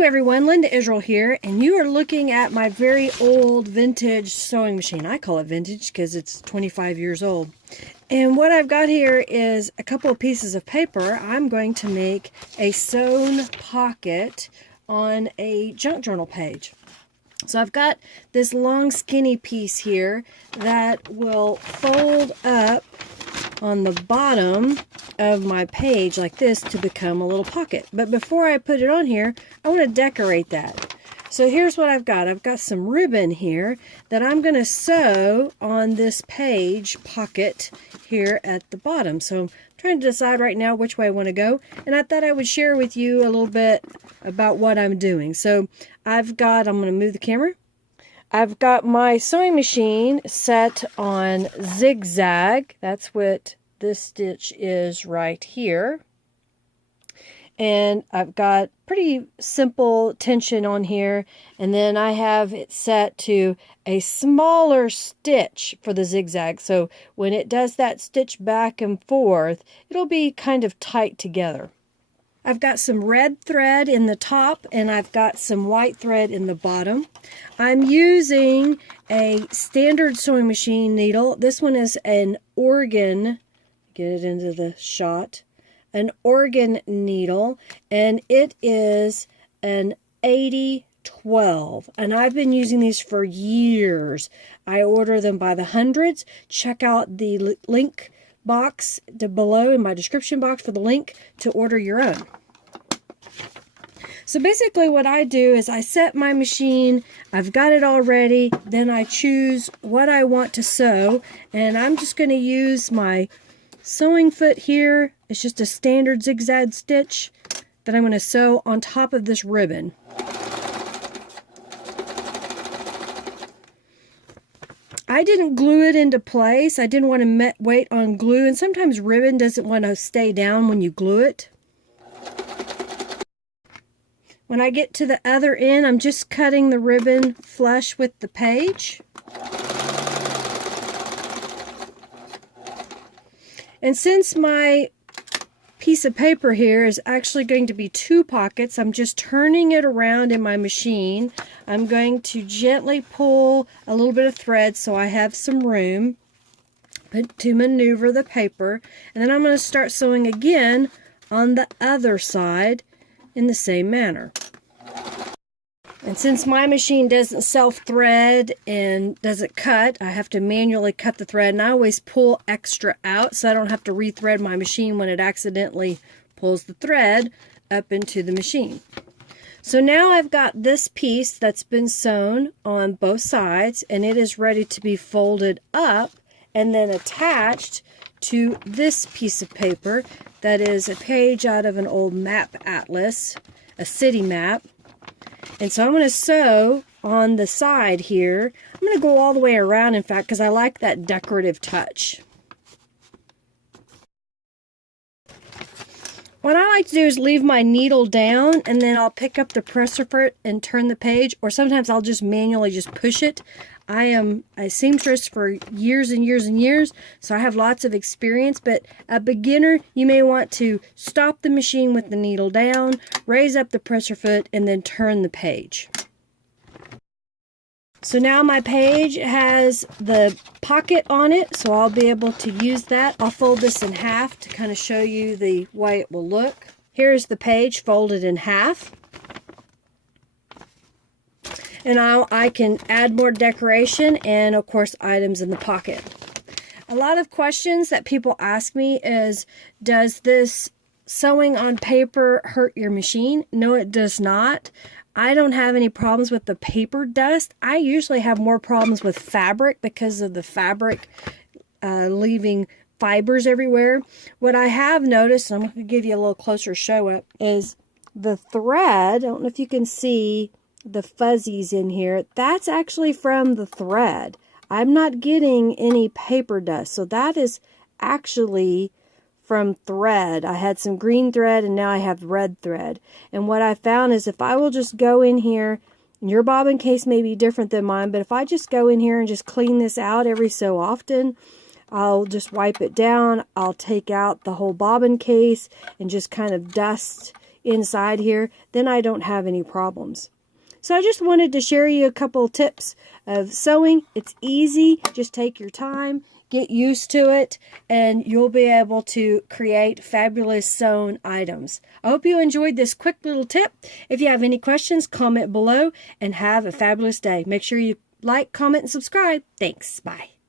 Hello everyone, Linda Israel here, and you are looking at my very old vintage sewing machine. I call it vintage because it's 25 years old. And what I've got here is a couple of pieces of paper. I'm going to make a sewn pocket on a junk journal page. So I've got this long skinny piece here that will fold up on the bottom of my page like this to become a little pocket. But before I put it on here, I want to decorate that. So here's what I've got. I've got some ribbon here that I'm going to sew on this page pocket here at the bottom. So I'm trying to decide right now which way I want to go, and I thought I would share with you a little bit about what I'm doing. So I'm going to move the camera. I've got my sewing machine set on zigzag. That's what this stitch is right here. And I've got pretty simple tension on here. And then I have it set to a smaller stitch for the zigzag. So when it does that stitch back and forth, it'll be kind of tight together. I've got some red thread in the top and I've got some white thread in the bottom. I'm using a standard sewing machine needle. This one is an Oregon, get it into the shot, an Oregon needle, and it is an 8012. And I've been using these for years. I order them by the hundreds. Check out the link box below in my description box for the link to order your own. So basically what I do is I set my machine, I've got it all ready, then I choose what I want to sew, and I'm just going to use my sewing foot here. It's just a standard zigzag stitch that I'm going to sew on top of this ribbon. I didn't glue it into place. I didn't want to wait on glue, and sometimes ribbon doesn't want to stay down when you glue it. When I get to the other end, I'm just cutting the ribbon flush with the page. And since my piece of paper here is actually going to be two pockets, I'm just turning it around in my machine. I'm going to gently pull a little bit of thread so I have some room to maneuver the paper. And then I'm going to start sewing again on the other side in the same manner. And since my machine doesn't self-thread and doesn't cut, I have to manually cut the thread, and I always pull extra out so I don't have to rethread my machine when it accidentally pulls the thread up into the machine. So now I've got this piece that's been sewn on both sides, and it is ready to be folded up and then attached to this piece of paper that is a page out of an old map atlas, a city map. And so I'm going to sew on the side here. I'm going to go all the way around, in fact, because I like that decorative touch. What I like to do is leave my needle down, and then I'll pick up the presser foot and turn the page, or sometimes I'll just manually just push it. I am a seamstress for years and years and years, so I have lots of experience, but a beginner, you may want to stop the machine with the needle down, raise up the presser foot, and then turn the page. So now my page has the pocket on it, so I'll be able to use that. I'll fold this in half to kind of show you the way it will look. Here's the page folded in half. And I can add more decoration and, of course, items in the pocket. A lot of questions that people ask me is, does this sewing on paper hurt your machine? No, it does not. I don't have any problems with the paper dust. I usually have more problems with fabric because of the fabric leaving fibers everywhere. What I have noticed, and I'm going to give you a little closer show up, is the thread. I don't know if you can see the fuzzies in here. That's actually from the thread. I'm not getting any paper dust, so that is actually from thread. I had some green thread and now I have red thread. And what I found is if I will just go in here, and your bobbin case may be different than mine, but if I just go in here and just clean this out every so often, I'll just wipe it down, I'll take out the whole bobbin case and just kind of dust inside here, then I don't have any problems. So I just wanted to share you a couple tips of sewing. It's easy. Just take your time, get used to it, and you'll be able to create fabulous sewn items. I hope you enjoyed this quick little tip. If you have any questions, comment below, and have a fabulous day. Make sure you like, comment, and subscribe. Thanks. Bye.